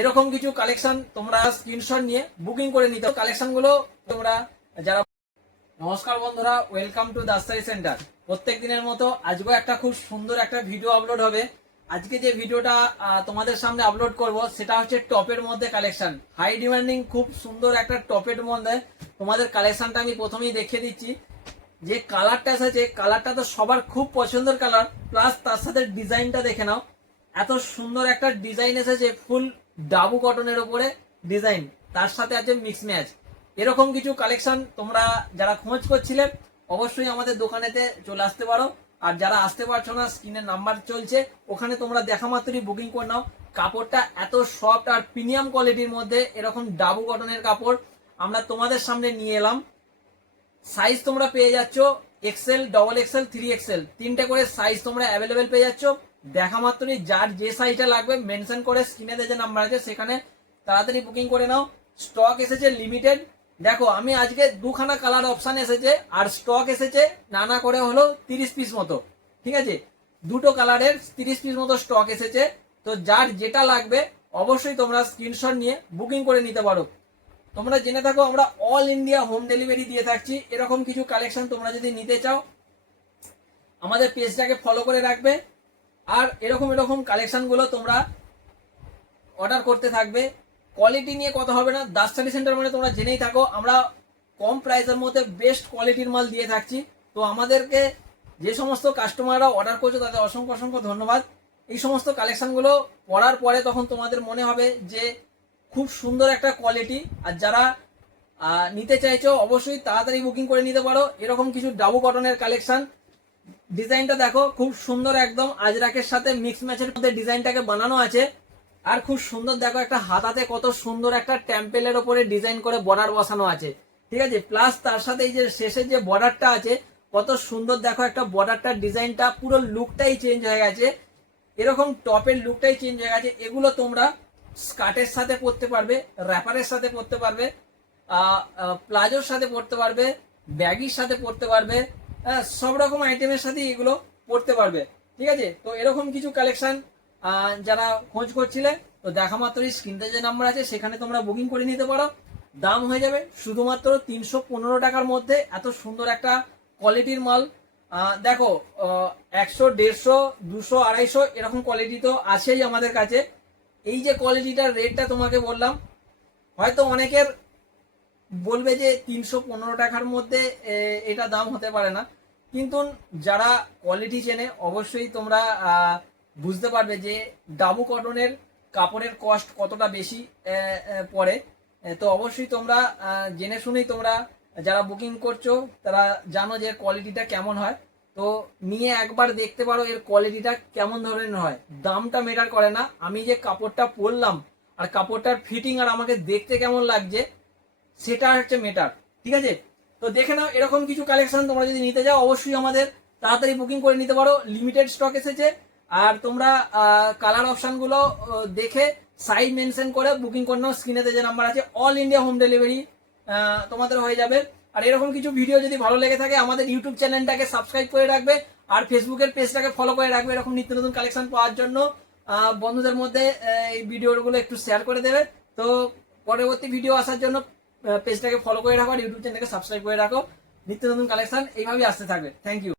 এরকম কিছু কালেকশন তোমরা স্ক্রিনশট নিয়ে বুকিং করে নিতে। কালেকশন গুলো তোমরা যারা নমস্কার বন্ধুরা, ওয়েলকাম টু দাস্তারি সেন্টার। প্রত্যেক দিনের মতো আজকেও একটা খুব সুন্দর একটা ভিডিও আপলোড হবে। আজকে যে ভিডিওটা তোমাদের সামনে আপলোড করব সেটা হচ্ছে টপের মধ্যে কালেকশন। হাই ডিমান্ডিং খুব সুন্দর একটা টপের মধ্যে তোমাদের কালেকশনটা আমি প্রথমেই দেখিয়ে দিচ্ছি। যে কালারটা এসেছে, কালারটা তো সবার খুব পছন্দের কালার, প্লাস তার সাথে ডিজাইনটা দেখে নাও। এত সুন্দর একটা ডিজাইন এসেছে, ফুল ডাবু কটনের উপরে ডিজাইন, তার সাথে আছে মিক্স ম্যাচ। এরকম কিছু কালেকশন তোমরা যারা খোঁজ করছিলে অবশ্যই আমাদের দোকানেতে চলে আসতে পারো। আর যারা আসতে পারছো না, স্ক্রিনে নাম্বার চলছে, ওখানে তোমরা দেখা মাত্রই বুকিং করে নাও। কাপড়টা এত সফট আর প্রিমিয়াম কোয়ালিটির মধ্যে এরকম ডাবু কটনের কাপড় আমরা তোমাদের সামনে নিয়ে এলাম। সাইজ তোমরা পেয়ে যাচ্ছ এক্সেল, ডবল এক্সেল, 3XL, তিনটে করে সাইজ তোমরা অ্যাভেলেবেল পেয়ে যাচ্ছ। দেখা মাত্রই যার যে সাইজটা লাগবে মেনশন করে স্ক্রিনে যে নাম্বার আছে সেখানে তাড়াতাড়ি বুকিং করে নাও। স্টক এসেছে লিমিটেড। দেখো আমি আজকে দুখানা কালার অপশন এসেছে আর স্টক এসেছে নানা করে হলো 30 পিস মতো, ঠিক আছে? দুটো কালারের 30 পিস মতো স্টক এসেছে। তো যার যেটা লাগবে অবশ্যই তোমরা স্ক্রিনশট নিয়ে বুকিং করে নিতে পারো। তোমরা জেনে থাকো আমরা অল ইন্ডিয়া হোম ডেলিভারি দিয়ে থাকছি। এরকম কিছু কালেকশন তোমরা যদি নিতে চাও আমাদের পেজটাকে ফলো করে রাখবে। আর এরকম এরকম কালেকশন গুলো তোমরা অর্ডার করতে থাকবে। কোয়ালিটি নিয়ে কথা হবে না, দাস্তারি সেন্টার মানে তোমরা জেনেই থাকো আমরা কম প্রাইসের মধ্যে বেস্ট কোয়ালিটির মাল দিয়ে থাকছি। তো আমাদেরকে যে সমস্ত কাস্টমাররা অর্ডার করছো তাদের অসংখ্য অসংখ্য ধন্যবাদ। এই সমস্ত কালেকশন গুলো পড়ার পরে তখন তোমাদের মনে হবে যে খুব সুন্দর একটা কোয়ালিটি। আর যারা নিতে চাইছো অবশ্যই তাড়াতাড়ি বুকিং করে নিতে পারো। এরকম কিছু ডাবু কটনের কালেকশন, ডিজাইনটা দেখো খুব সুন্দর, একদম আজরাকের সাথে মিক্স ম্যাচের মধ্যে ডিজাইনটাকে বানানো আছে। আর খুব সুন্দর দেখো একটা হাতাতে কত সুন্দর একটা টেম্পেলের ওপরে ডিজাইন করে বর্ডার বসানো আছে, ঠিক আছে? প্লাস তার সাথে এই যে শেষের যে বর্ডারটা আছে কত সুন্দর দেখো, একটা বর্ডারটার ডিজাইনটা পুরো লুকটাই চেঞ্জ হয়ে গেছে। এরকম টপের লুকটাই চেঞ্জ হয়ে গেছে। এগুলো তোমরা স্কার্টের সাথে পরতে পারবে, র্যাপারের সাথে পরতে পারবে, প্লাজোর সাথে পরতে পারবে, ব্যাগির সাথে পরতে পারবে, সব রকম আইটেমের সাথে এগুলো পরতে পারবে, ঠিক আছে? তো এরকম কিছু কালেকশন যারা খোঁজ করছিলে তো দেখা মাত্রই স্ক্রিনে যে নাম্বার আছে সেখানে তোমরা বুকিং করে নিতে পারো। দাম হয়ে যাবে শুধুমাত্র 315 টাকার মধ্যে। এত সুন্দর একটা কোয়ালিটির মাল। দেখো 100, 150, 200, 250 এরকম কোয়ালিটি তো আছেই আমাদের কাছে। এই যে কোয়ালিটিটার রেটটা তোমাকে বললাম, হয়তো অনেকের বলবে যে 315 টাকার মধ্যে এটা দাম হতে পারে না, কিন্তু যারা কোয়ালিটি চেনে অবশ্যই তোমরা বুঝতে পারবে যে ডাবু কটনের কাপড়ের কস্ট কতটা বেশি পড়ে। তো অবশ্যই তোমরা জেনে শুনেই তোমরা যারা বুকিং করছো তারা জানো যে কোয়ালিটিটা কেমন হয়। তো নিয়ে একবার দেখতে পারো এর কোয়ালিটিটা কেমন ধরনের হয়। দামটা ম্যাটার করে না, আমি যে কাপড়টা পরলাম আর কাপড়টার ফিটিং আর আমাকে দেখতে কেমন লাগছে সেটা হচ্ছে মেটার, ঠিক আছে? তো দেখে নাও এরকম কিছু কালেকশন তোমরা যদি নিতে যাও অবশ্যই আমাদের তাড়াতাড়ি বুকিং করে নিতে পারো। লিমিটেড স্টক এসেছে। আর তোমরা কালার অপশন গুলো দেখে সাইজ মেনশন করে বুকিং করে নাও। স্ক্রিনেতে যে নাম্বার আছে, অল ইন্ডিয়া হোম ডেলিভারি তোমাদের হয়ে যাবে। আর এরকম কিছু ভিডিও যদি ভালো লেগে থাকে আমাদের ইউটিউব চ্যানেলটাকে সাবস্ক্রাইব করে রাখবে আর ফেসবুকের পেজটাকে ফলো করে রাখবে এরকম নিত্য নতুন কালেকশন পাওয়ার জন্য। বন্ধুদের মধ্যে এই ভিডিওগুলো একটু শেয়ার করে দেবে। তো পরবর্তী ভিডিও আসার জন্য পেজটাকে ফলো করে রাখো আর ইউটিউব চ্যানেলকে সাবস্ক্রাইব করে রাখো। নিত্য নতুন কালেকশন এইভাবেই আসতে থাকবে। Thank you.